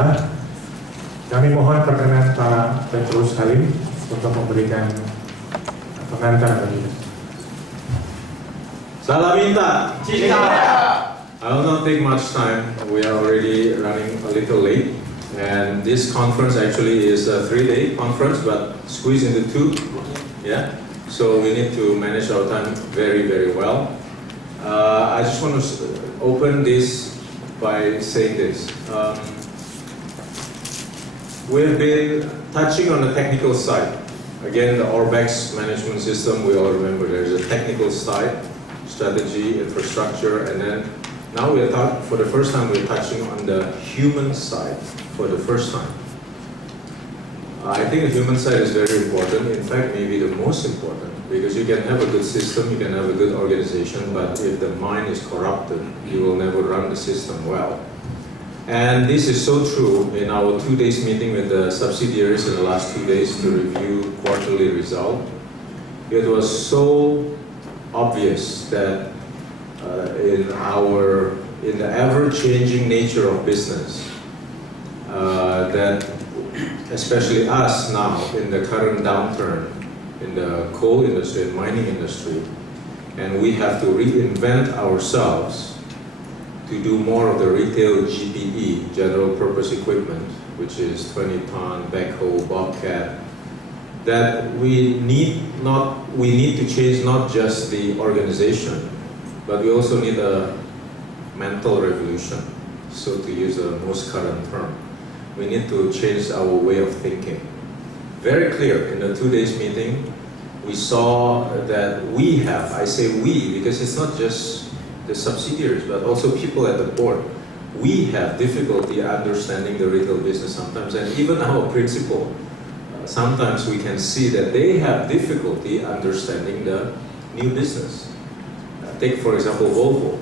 adalah kami mohon perkenan Pak Petrus Halim untuk memberikan pengantar bagi kita. Salam INTA. I will not take much time. We are already running a little late. And this conference actually is a 3-day conference, but squeezed into 2. Yeah. So we need to manage our time very, very well. I just want to open this by saying this. We've been touching on the technical side. Again, the ORBEX management system, we all remember there's a technical side, strategy, infrastructure, and then now for the first time we're touching on the human side for the first time. I think the human side is very important, in fact maybe the most important, because you can have a good system, you can have a good organization, but if the mind is corrupted, you will never run the system well. And this is so true in our 2 days meeting with the subsidiaries in the last 2 days to review quarterly result. It was so obvious that in the ever-changing nature of business, that especially us now in the current downturn in the coal industry and mining industry, and we have to reinvent ourselves to do more of the retail GPE, general purpose equipment, which is 20-ton, backhoe, bobcat, that we need to change not just the organization, but we also need a mental revolution, so to use the most current term. We need to change our way of thinking. Very clear, in the 2 days meeting, we saw that we have, I say we, because it's not just the subsidiaries, but also people at the board. We have difficulty understanding the retail business sometimes, and even our principal, sometimes we can see that they have difficulty understanding the new business. Take for example Volvo.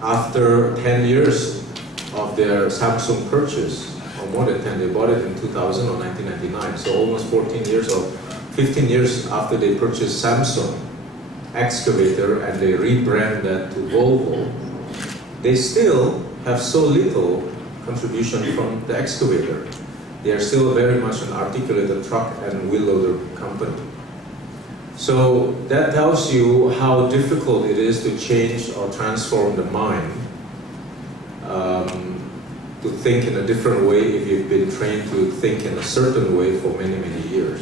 After 10 years of their Samsung purchase, or more than 10, they bought it in 2000 or 1999, so almost 14 years or 15 years after they purchased Samsung excavator and they rebrand that to Volvo, they still have so little contribution from the excavator. They are still very much an articulated truck and wheel loader company. So that tells you how difficult it is to change or transform the mind to think in a different way if you've been trained to think in a certain way for many, many years.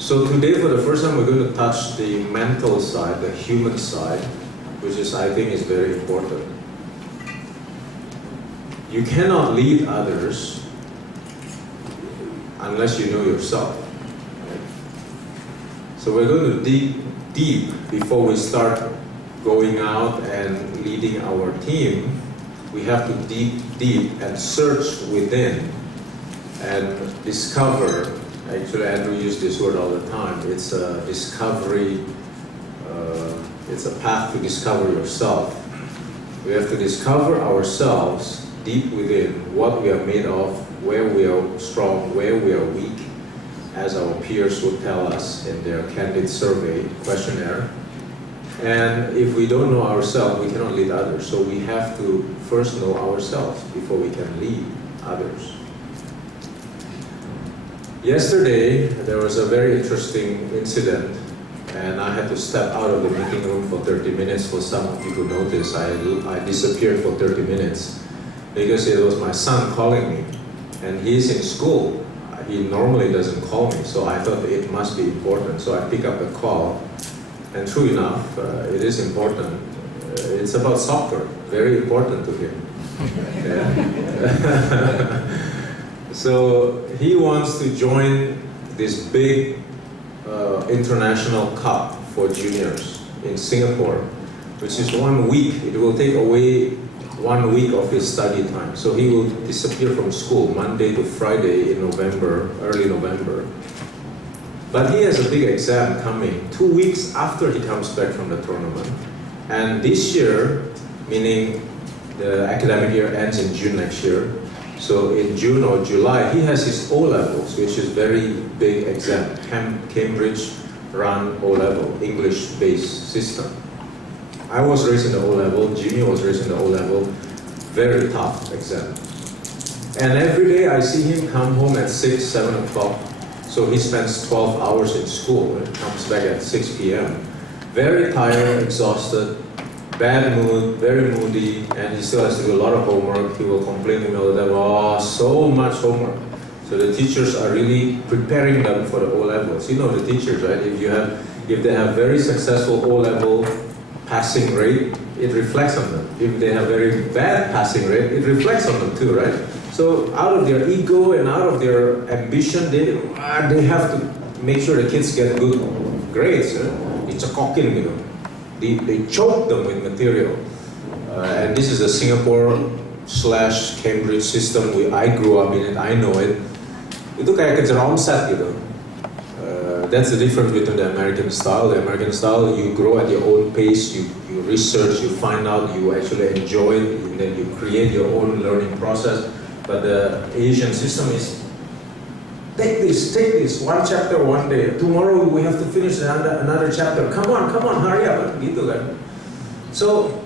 So today, for the first time, we're going to touch the mental side, the human side, which is, I think, is very important. You cannot lead others unless you know yourself. Right? So we're going to dig deep before we start going out and leading our team. We have to dig deep and search within and discover. Actually, Andrew used this word all the time. It's a discovery, it's a path to discover yourself. We have to discover ourselves deep within, what we are made of, where we are strong, where we are weak, as our peers would tell us in their candid survey questionnaire. And if we don't know ourselves, we cannot lead others. So we have to first know ourselves before we can lead others. Yesterday, there was a very interesting incident, and I had to step out of the meeting room for 30 minutes. For some of you who noticed, I disappeared for 30 minutes because it was my son calling me, and he's in school. He normally doesn't call me, so I thought it must be important. So I pick up the call, and true enough, it is important. It's about soccer, very important to him. Yeah. So he wants to join this big international cup for juniors in Singapore, which is 1 week. It will take away 1 week of his study time. So he will disappear from school Monday to Friday in November, early November. But he has a big exam coming 2 weeks after he comes back from the tournament. And this year, meaning the academic year ends in June next year, so in June or July, he has his O-levels, which is very big exam, Cambridge run O-level, English-based system. I was raised in the O-level, Jimmy was raised in the O-level, very tough exam. And every day I see him come home at 6, 7 o'clock. So he spends 12 hours in school and comes back at 6 p.m. Very tired, exhausted, bad mood, very moody, and he still has to do a lot of homework. He will complain to me all the time, oh, so much homework. So the teachers are really preparing them for the O-levels. You know the teachers, right? If they have very successful O-level passing rate, it reflects on them. If they have very bad passing rate, it reflects on them too, right? So out of their ego and out of their ambition, they have to make sure the kids get good grades. It's a cocking, you know. They choke them with material. And this is a Singapore/Cambridge system. I grew up in it, I know it. Itu kayak kejar omset gitu. That's the difference between the American style. The American style, you grow at your own pace, you research, you find out, you actually enjoy it, and then you create your own learning process. But the Asian system is, take this, one chapter one day. Tomorrow we have to finish another chapter. Come on, hurry up. Gitu kan. So,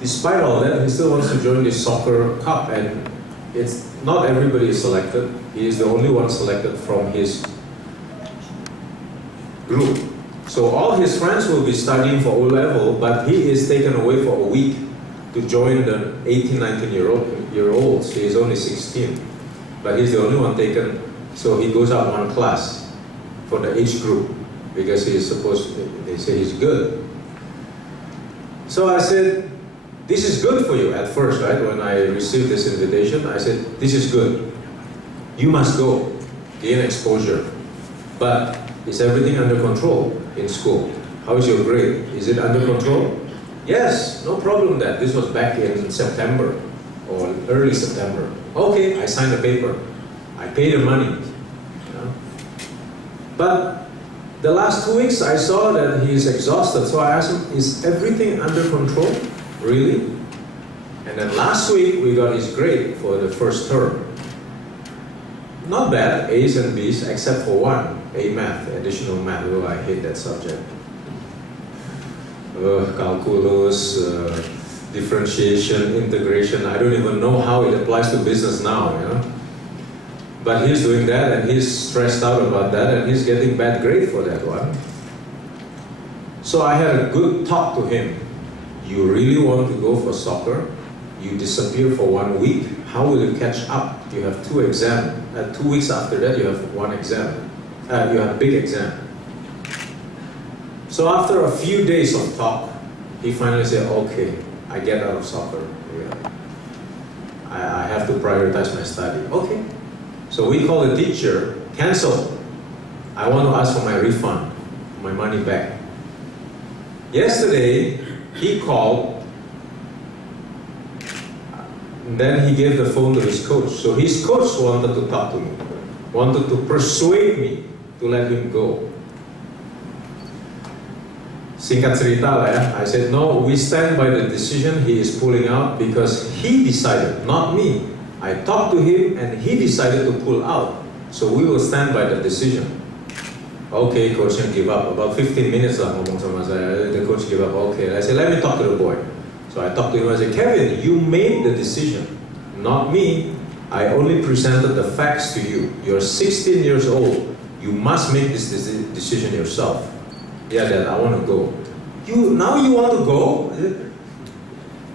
despite all that, he still wants to join this soccer cup, and it's not everybody is selected. He is the only one selected from his group. So all his friends will be studying for O-level, but he is taken away for a week to join the 18, 19-year-olds. He is only 16, but he's the only one taken. So he goes out one class for the age group because he is supposed to, they say he's good. So I said, this is good for you at first, right? When I received this invitation, I said, this is good. You must go, gain exposure. But is everything under control in school? How is your grade? Is it under control? Yes, no problem that. This was back in September or early September. Okay, I signed the paper. I paid the money. You know? But the last 2 weeks I saw that he is exhausted. So I asked him, is everything under control? Really? And then last week we got his grade for the first term. Not bad, A's and B's, except for one, A math, additional math. Oh, I hate that subject. Calculus, differentiation, integration. I don't even know how it applies to business now, you know. But he's doing that, and he's stressed out about that, and he's getting bad grade for that one. So I had a good talk to him. You really want to go for soccer? You disappear for 1 week. How will you catch up? You have 2 exams. 2 weeks after that, you have 1 exam. You have a big exam. So after a few days of talk, he finally said, okay, I get out of soccer. Yeah. I have to prioritize my study. Okay. So we call the teacher, cancel. I want to ask for my refund, my money back. Yesterday, he called, and then he gave the phone to his coach. So his coach wanted to talk to me, wanted to persuade me to let him go. Singkat cerita lah ya, I said, no, we stand by the decision he is pulling out because he decided, not me. I talked to him and he decided to pull out. So we will stand by the decision. Okay, coach give up. About 15 minutes lah ngomong sama saya. The coach give up. Okay, I said, let me talk to the boy. So I talked to him. I said, Kevin, you made the decision, not me. I only presented the facts to you. You're 16 years old. You must make this decision yourself. Yeah, Dad, I want to go. Now you want to go?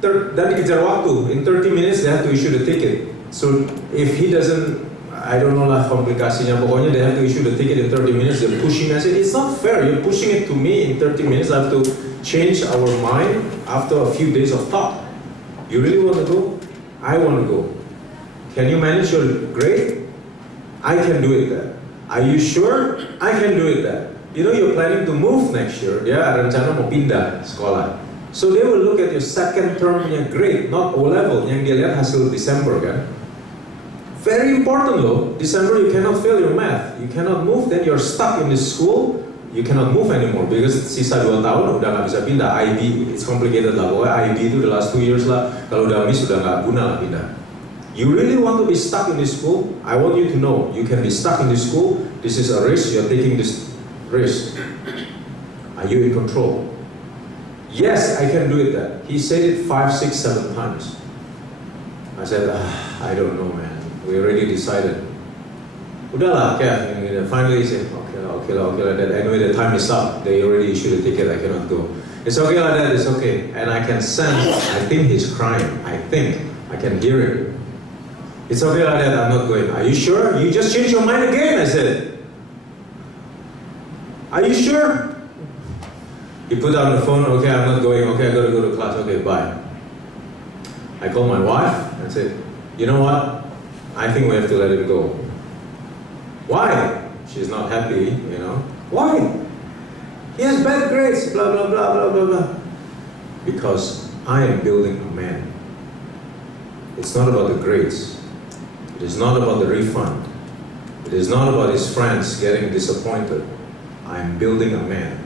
Dan dikejar waktu. In 30 minutes, they have to issue the ticket. So if he doesn't, I don't know lah komplikasinya. Pokoknya they have to issue the ticket in 30 minutes. They're pushing. I said, it's not fair. You're pushing it to me in 30 minutes. I have to change our mind after a few days of talk. You really want to go? I want to go. Can you manage your grade? I can do it, Dad. Are you sure? I can do it, Dad. You know you're planning to move next year. Dia rencana mau pindah sekolah. So they will look at your second termnya grade, not O-level. Yang dia lihat hasil December kan. Very important loh. December you cannot fail your math. You cannot move, then you're stuck in this school. You cannot move anymore because sisa 2 tahun udah nggak bisa pindah. IB, it's complicated lah. Pokoknya IB itu the last 2 years lah. Kalau udah miss udah nggak guna lah pindah. You really want to be stuck in this school? I want you to know you can be stuck in this school. This is a risk. You're taking this risk. Are you in control? Yes, I can do it. That he said it 5, 6, 7 times. I said, I don't know, man. We already decided. Udahlah, okay. Finally he said, okay lah, Dad. Anyway, the time is up. They already issued a ticket, I cannot go. It's okay lah, Dad, it's okay. And I can sense, I think he's crying. I think, I can hear it. It's okay lah, Dad, I'm not going. Are you sure? You just changed your mind again, I said. Are you sure? He put down the phone, okay, I'm not going, okay, I gotta go to class, okay, bye. I called my wife and said, you know what? I think we have to let him go. Why? She's not happy, you know. Why? He has bad grades, blah, blah, blah, blah, blah, blah. Because I am building a man. It's not about the grades. It is not about the refund. It is not about his friends getting disappointed. I am building a man.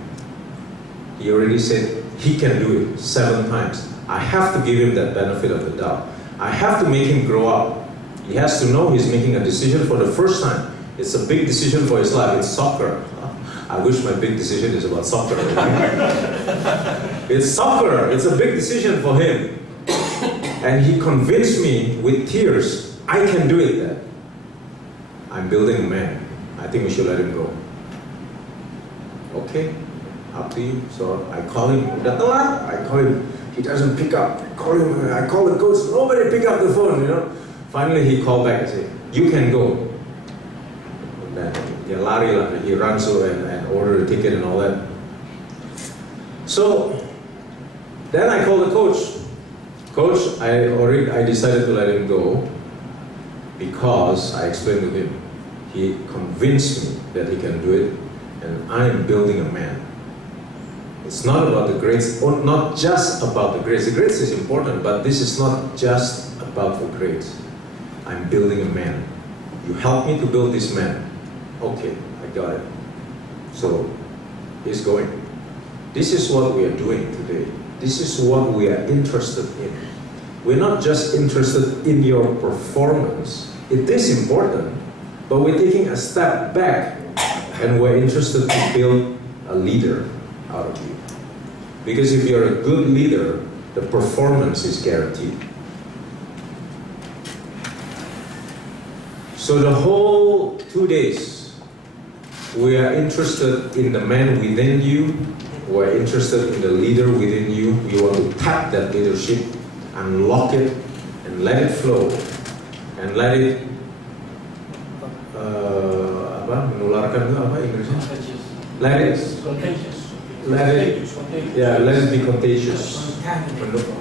He already said he can do it 7 times. I have to give him that benefit of the doubt. I have to make him grow up. He has to know he's making a decision for the first time. It's a big decision for his life. It's soccer. I wish my big decision is about soccer. It's soccer. It's a big decision for him. And he convinced me with tears, I can do it, Dad. I'm building a man. I think we should let him go. Okay, up to you. So I call him, I call him, he doesn't pick up. I call the coach, nobody pick up the phone, you know. Finally he called back and said, you can go. And then he runs over and ordered a ticket and all that. So then I called the coach. Coach, I decided to let him go because I explained to him. He convinced me that he can do it, and I am building a man. It's not about the grades, or not just about the grades. The grades is important, but this is not just about the grades. I'm building a man. You help me to build this man. Okay, I got it. So, he's going. This is what we are doing today. This is what we are interested in. We're not just interested in your performance. It is important, but we're taking a step back and we're interested to build a leader out of you. Because if you're a good leader, the performance is guaranteed. So the whole 2 days, we are interested in the man within you. We're interested in the leader within you. We want to tap that leadership, unlock it, and let it flow. And let it, menularkan itu apa Inggrisnya? Let it be contagious.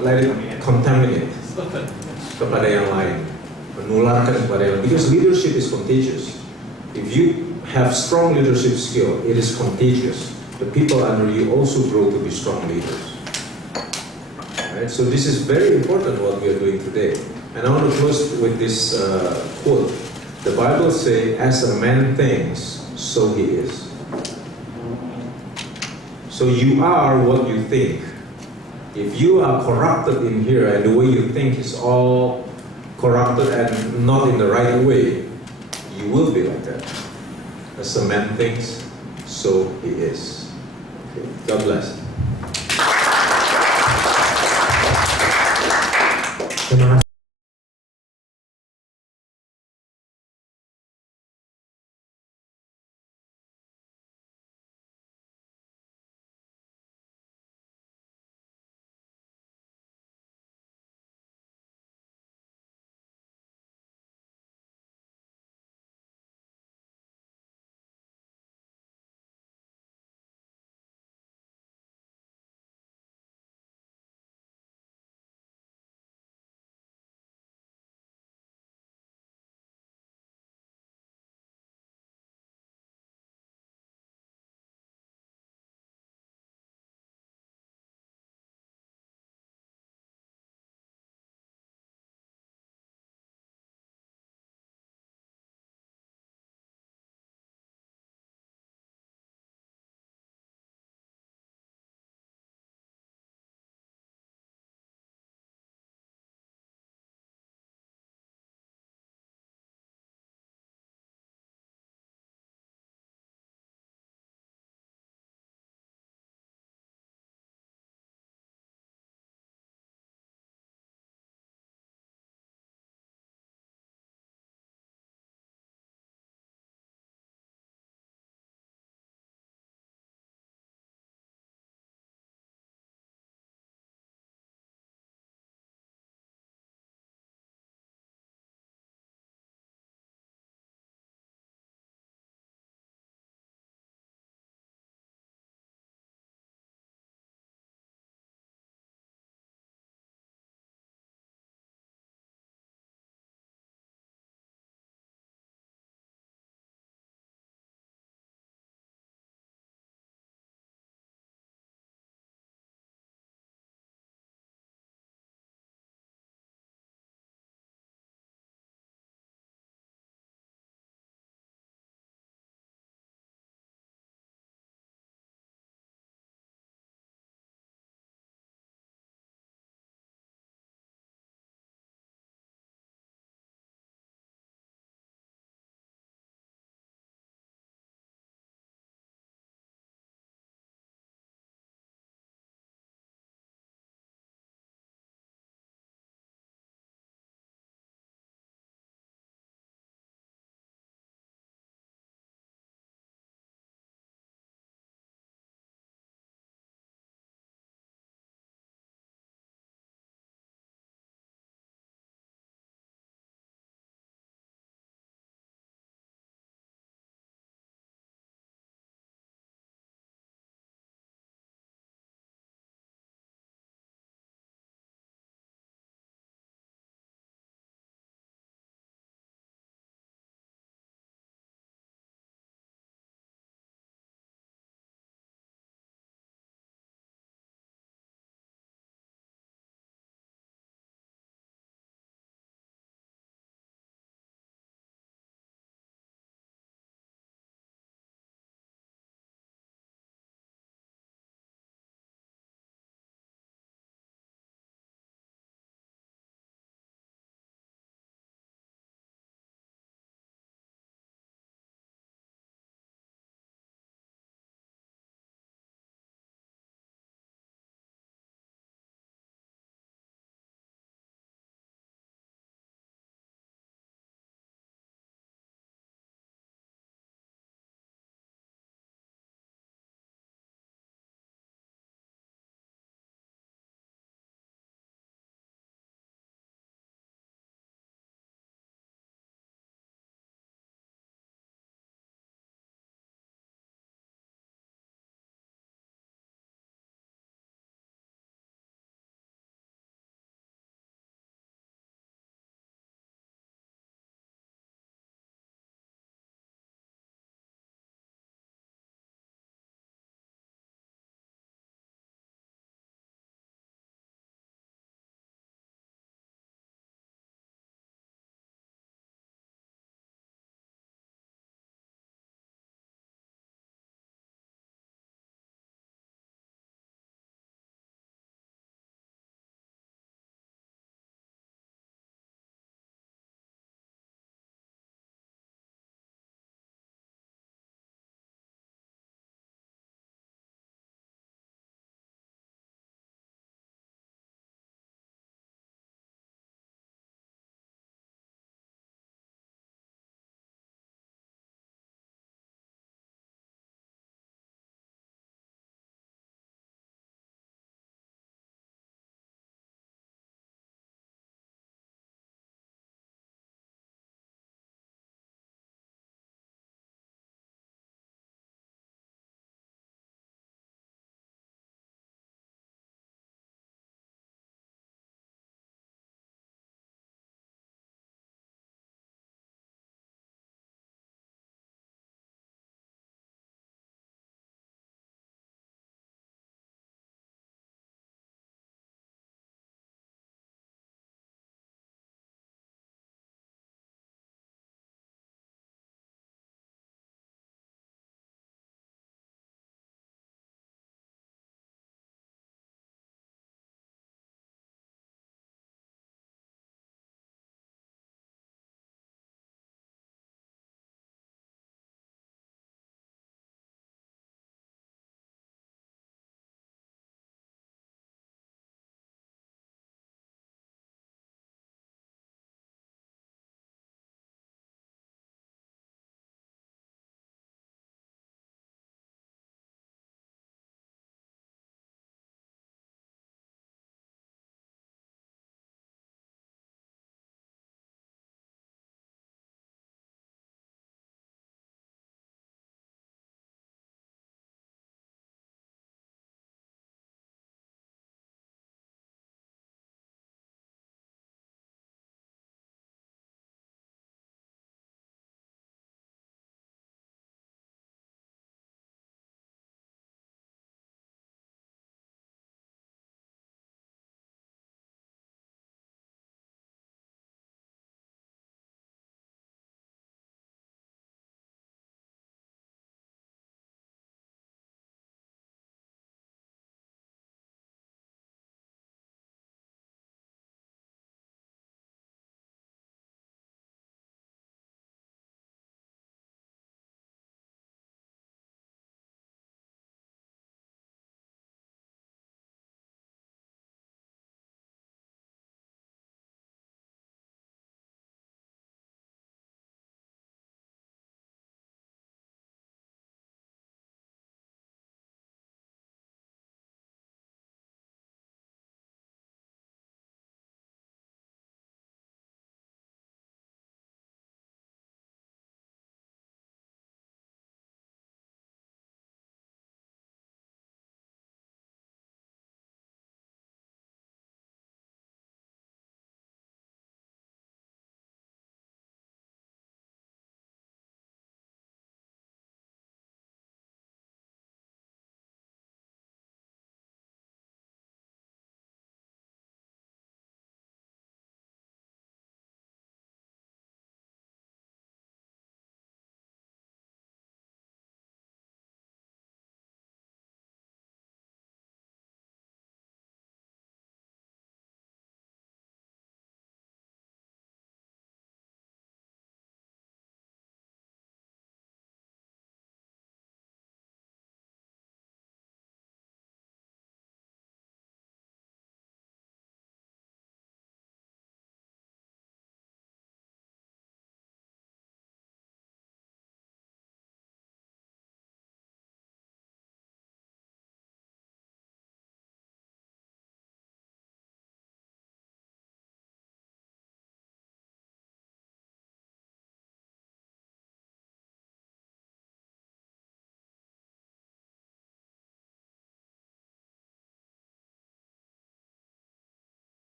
Let it contaminate kepada yang lain. Menularkan kepada yang lain. Because leadership is contagious. If you have strong leadership skill, it is contagious. The people under you also grow to be strong leaders. Right? So this is very important what we are doing today. And I want to close with this quote. The Bible says, as a man thinks, so he is. So you are what you think. If you are corrupted in here and the way you think is all corrupted and not in the right way, you will be like that. As a man thinks, so he is. Okay. God bless.